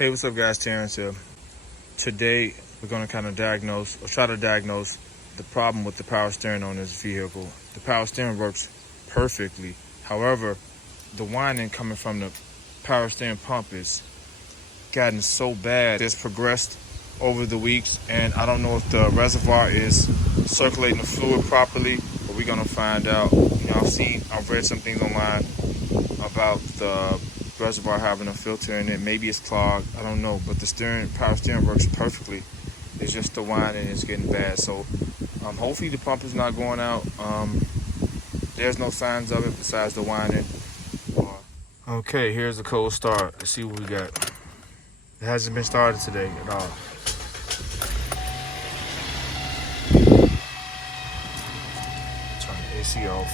Hey, what's up guys, Terrence here. Today we're going to kind of try to diagnose the problem with the power steering on this vehicle. The power steering works perfectly. However, the whining coming from the power steering pump is gotten so bad. It's progressed over the weeks, and I don't know if the reservoir is circulating the fluid properly, but we're going to find out. I've read some things online about the reservoir having a filter in it. Maybe it's clogged, I don't know, but the power steering works perfectly. It's just the whining is getting bad. So hopefully the pump is not going out. There's no signs of it besides the whining. Okay, here's the cold start. Let's see what we got. It hasn't been started today at all. Turn the AC off.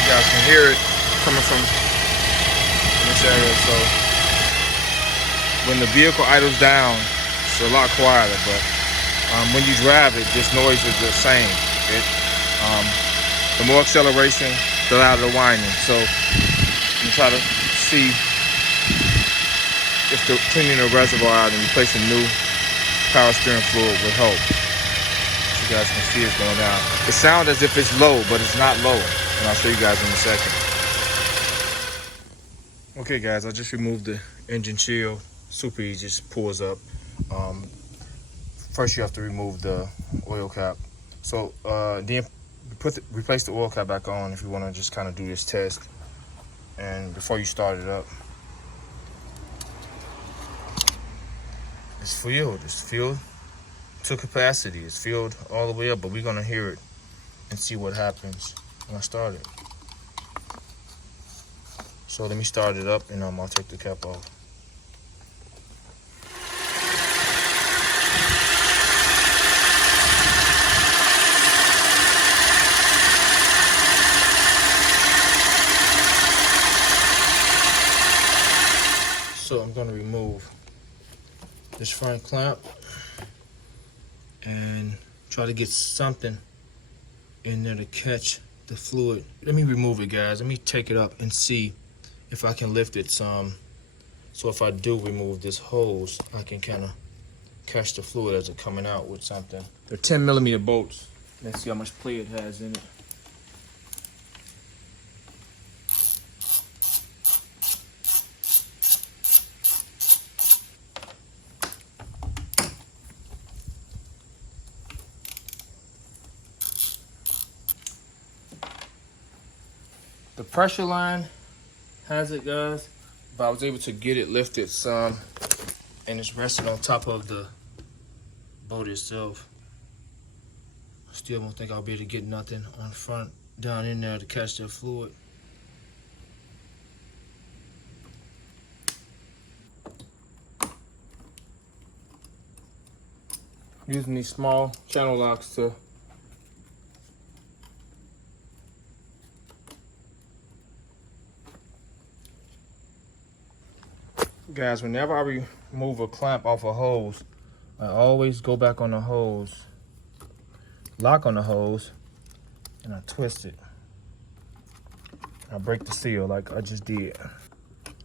You guys can hear it coming from this area. So when the vehicle idles down, it's a lot quieter, but when you drive it, this noise is the same. The more acceleration, the louder the whining. So you try to see if cleaning the reservoir out and replacing new power steering fluid will help. You guys can see it's going down. It sounds as if it's low, but it's not low. And I'll show you guys in a second. Okay guys, I just removed the engine shield. Super easy, just pulls up. First you have to remove the oil cap. So then replace the oil cap back on if you want to just kind of do this test. And before you start it up, it's filled to capacity. It's filled all the way up, but we're gonna hear it and see what happens when I start it. So let me start it up, and I'll take the cap off. So I'm going to remove this front clamp and try to get something in there to catch the fluid. Let me remove it, guys. Let me take it up and see if I can lift it some. So if I do remove this hose, I can kind of catch the fluid as it's coming out with something. They're 10mm bolts. Let's see how much play it has in it. The pressure line has it, guys, but I was able to get it lifted some, and it's resting on top of the boat itself. Still don't think I'll be able to get nothing on front down in there to catch that fluid. Using these small channel locks to guys, whenever I remove a clamp off a hose, I always go back on the hose, lock on the hose, and I twist it. I break the seal like I just did.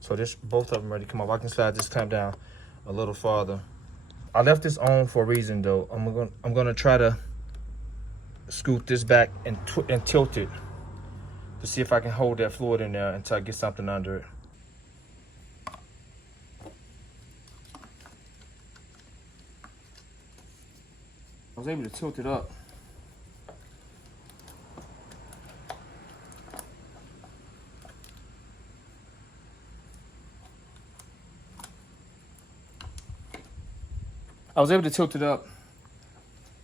So both of them ready to come off. I can slide this clamp down a little farther. I left this on for a reason though. I'm gonna try to scoot this back and tilt it to see if I can hold that fluid in there until I get something under it. I was able to tilt it up. I was able to tilt it up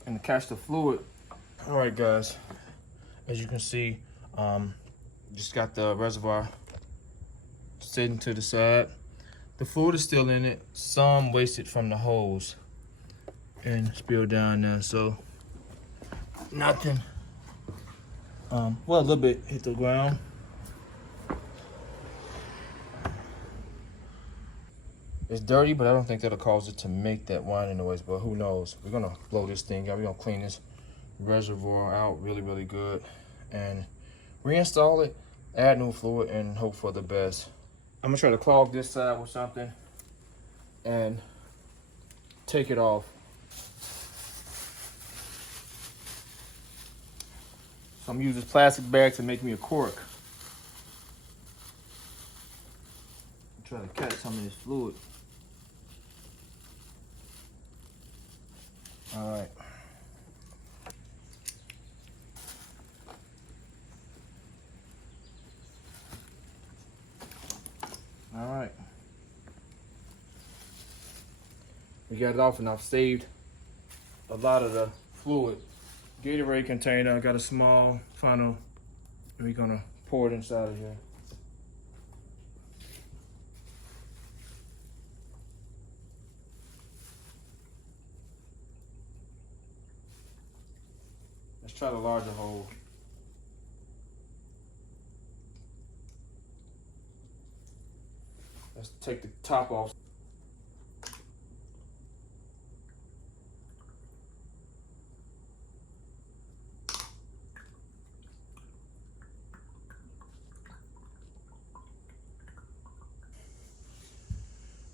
and catch the fluid. All right, guys, as you can see, just got the reservoir sitting to the side. The fluid is still in it, some wasted from the hose and spilled down there, so nothing. Well, a little bit hit the ground. It's dirty, but I don't think that'll cause it to make that whining noise, but who knows. We're gonna blow this thing out. We're gonna clean this reservoir out really, really good and reinstall it, add new fluid, and hope for the best. I'm gonna try to clog this side with something and take it off. So I'm using this plastic bag to make me a cork. Try to catch some of this fluid. All right. All right. We got it off, and I've saved a lot of the fluid. Gatorade container, I got a small funnel, and we're gonna pour it inside of here. Let's try the larger hole. Let's take the top off.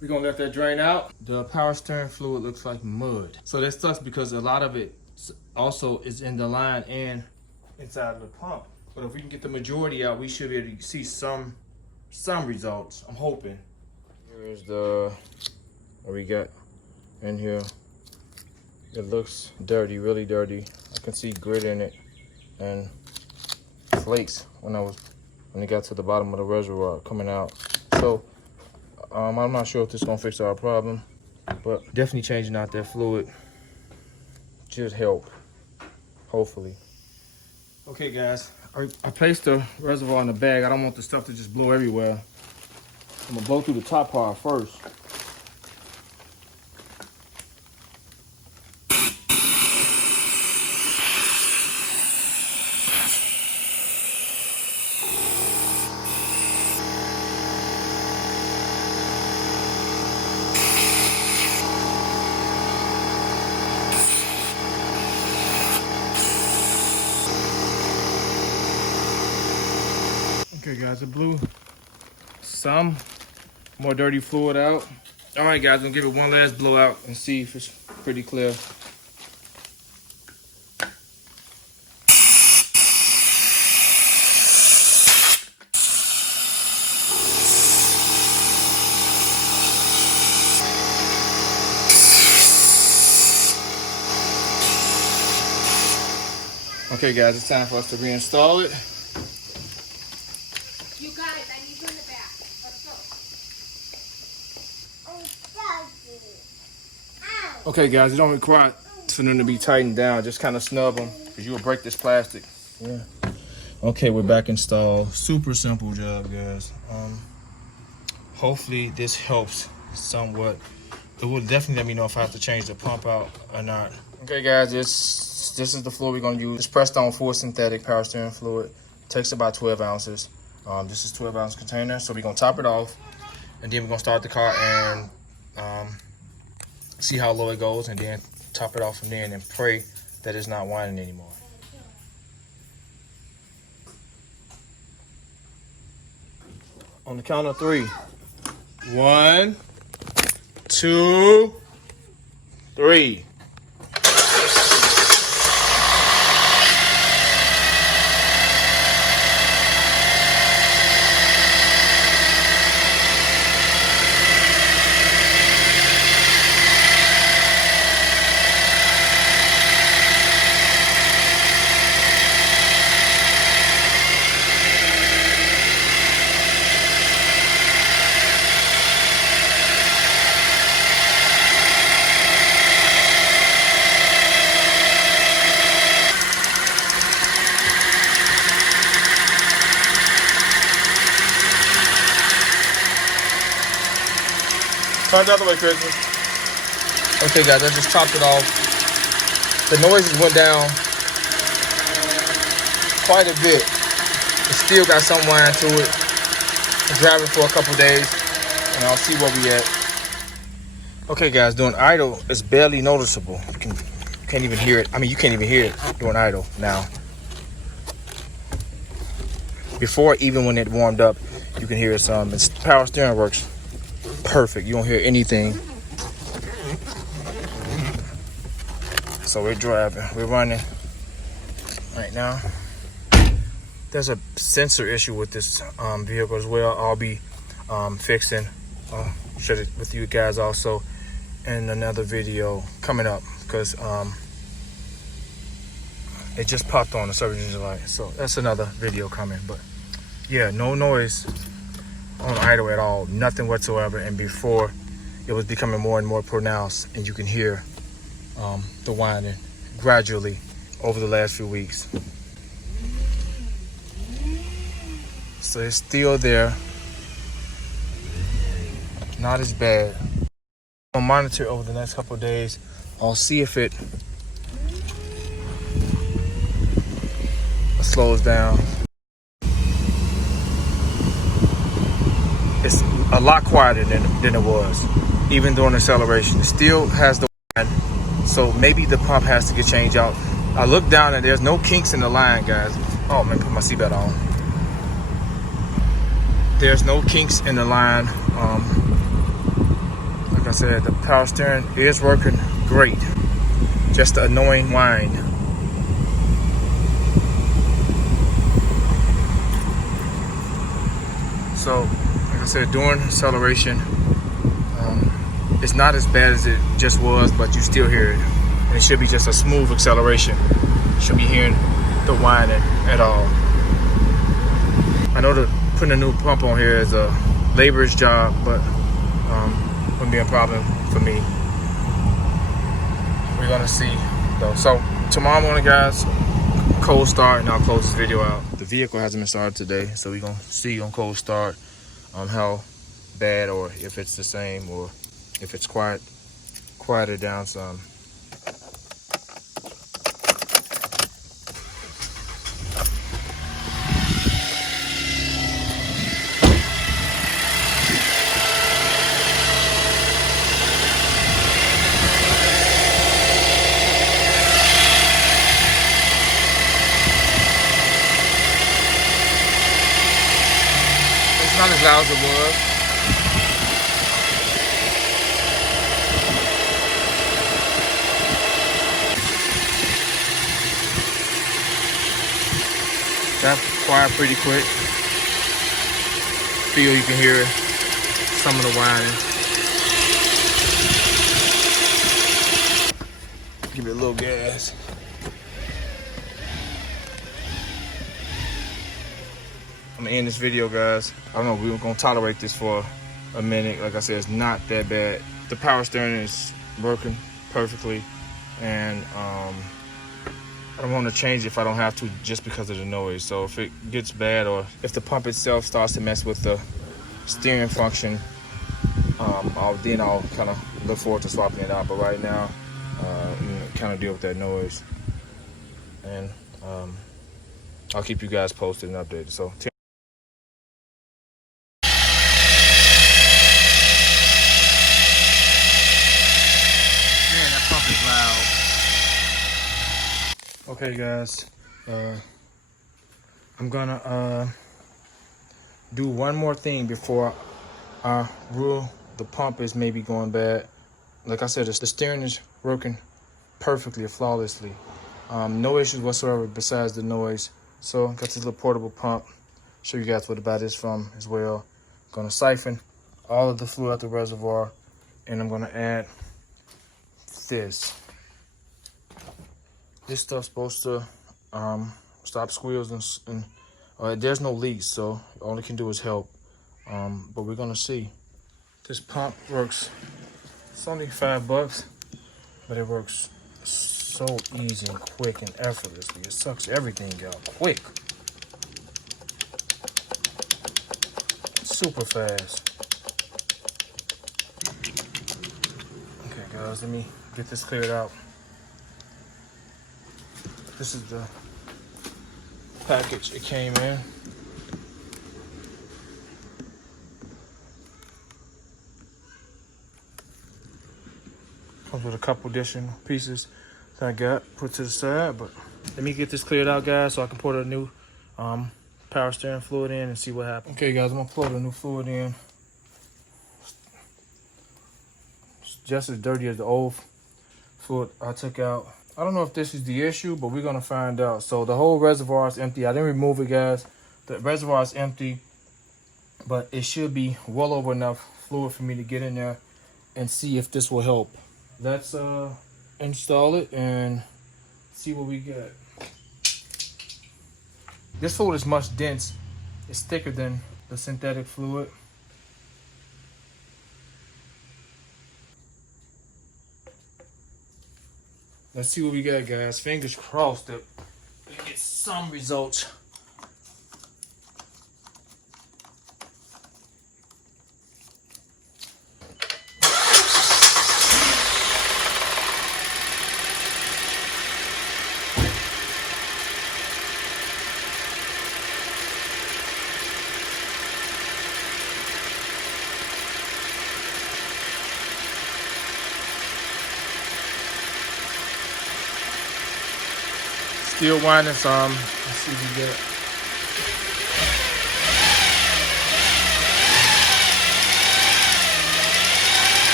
We're gonna let that drain out. The power steering fluid looks like mud. So that sucks because a lot of it also is in the line and inside of the pump. But if we can get the majority out, we should be able to see some results, I'm hoping. Here's what we got in here. It looks dirty, really dirty. I can see grit in it and flakes when it got to the bottom of the reservoir coming out. So I'm not sure if this is gonna fix our problem, but definitely changing out that fluid should help, hopefully. Okay guys, I placed the reservoir in the bag. I don't want the stuff to just blow everywhere. I'm gonna blow through the top part first. Okay guys, I blew some more dirty fluid out. All right guys, I'm gonna give it one last blowout and see if it's pretty clear. Okay guys, it's time for us to reinstall it. You guys, I need you in the back. Let's go. Okay guys, it don't require for them to be tightened down. Just kind of snub them because you will break this plastic. Yeah. Okay, we're back installed. Super simple job, guys. Hopefully this helps somewhat. It will definitely let me know if I have to change the pump out or not. Okay guys, this is the fluid we're gonna use. It's pressed on full synthetic power steering fluid. Takes about 12 ounces. This is 12-ounce container, so we're gonna top it off, and then we're gonna start the car and see how low it goes, and then top it off from there, and then pray that it's not whining anymore. On the count of 3. 1, 2, 3. Turn the other way, Christmas. Okay, guys, I just topped it off. The noises went down quite a bit. It still got some whine to it. I'll drive it for a couple days, and I'll see where we at. Okay, guys, doing idle is barely noticeable. You can't even hear it. I mean, you can't even hear it doing idle now. Before, even when it warmed up, you can hear some. Its power steering works perfect. You don't hear anything. So we're driving. We're running right now. There's a sensor issue with this vehicle as well. I'll be fixing. I'll share it with you guys also in another video coming up, because it just popped on the service engine light. So that's another video coming. But yeah, no noise on idle at all, nothing whatsoever. And before, it was becoming more and more pronounced, and you can hear the whining gradually over the last few weeks. So it's still there, not as bad. I'll monitor over the next couple of days. I'll see if it slows down. It's a lot quieter than it was, even during acceleration. It still has the whine, so maybe the pump has to get changed out. I looked down and there's no kinks in the line, guys. Oh man, put my seatbelt on. There's no kinks in the line. Like I said, the power steering is working great. Just the annoying whine. So, like I said, during acceleration, it's not as bad as it just was, but you still hear it. And it should be just a smooth acceleration. You shouldn't be hearing the whining at all. I know that putting a new pump on here is a labor's job, but wouldn't be a problem for me. We're gonna see though. So tomorrow morning, guys, cold start, and I'll close this video out. The vehicle hasn't been started today, so we're gonna see on cold start how bad, or if it's the same, or if it's quieter down some. Not as loud as it was. Got quiet pretty quick. Feel you can hear some of the whining. Give it a little gas. I'm gonna end this video, guys. I don't know, we're gonna tolerate this for a minute. Like I said, it's not that bad. The power steering is working perfectly, and I don't want to change it if I don't have to, just because of the noise. So if it gets bad, or if the pump itself starts to mess with the steering function, I'll kind of look forward to swapping it out. But right now, kind of deal with that noise, and I'll keep you guys posted and updated. So. Okay, guys, I'm gonna do one more thing before I rule the pump is maybe going bad. Like I said, the steering is working perfectly, flawlessly. No issues whatsoever besides the noise. So got this little portable pump. Show you guys what to buy this from as well. Gonna siphon all of the fluid out the reservoir, and I'm gonna add this. This stuff's supposed to stop squeals, and there's no leaks, so all it can do is help. But we're gonna see. This pump works. It's only $5, but it works so easy and quick and effortlessly. It sucks everything out quick. Super fast. Okay, guys, let me get this cleared out. This is the package it came in. Comes with a couple additional pieces that I got put to the side. But let me get this cleared out, guys, so I can pour the new power steering fluid in and see what happens. Okay, guys, I'm gonna pour the new fluid in. It's just as dirty as the old fluid I took out. I don't know if this is the issue, but we're gonna find out. So the whole reservoir is empty. I didn't remove it, guys. The reservoir is empty, but it should be well over enough fluid for me to get in there and see if this will help. Let's install it and see what we get. This fluid is much dense. It's thicker than the synthetic fluid. Let's see what we got, guys. Fingers crossed that we get some results. Still winding some. Let's see what we get.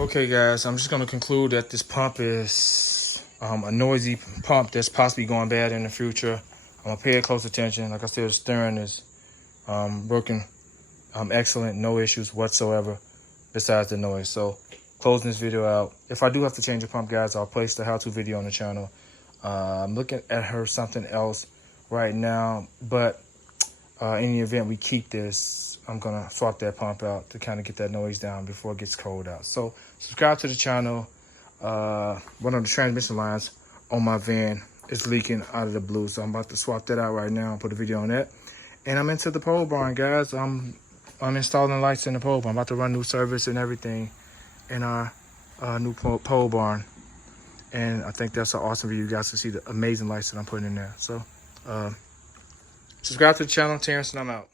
Okay, guys, I'm just going to conclude that this pump is a noisy pump that's possibly going bad in the future. I'm going to pay it close attention. Like I said, the steering is working excellent, no issues whatsoever besides the noise. So closing this video out. If I do have to change the pump, guys, I'll place the how-to video on the channel. I'm looking at her something else right now, but in the event we keep this, I'm gonna swap that pump out to kind of get that noise down before it gets cold out. So subscribe to the channel. One of the transmission lines on my van is leaking out of the blue, so I'm about to swap that out right now and put a video on that. And I'm into the pole barn, guys. I'm installing lights in the pole barn. I'm about to run new service and everything in our new pole barn, and I think that's an awesome video. You guys to see the amazing lights that I'm putting in there. So subscribe to the channel. Terrence, and I'm out.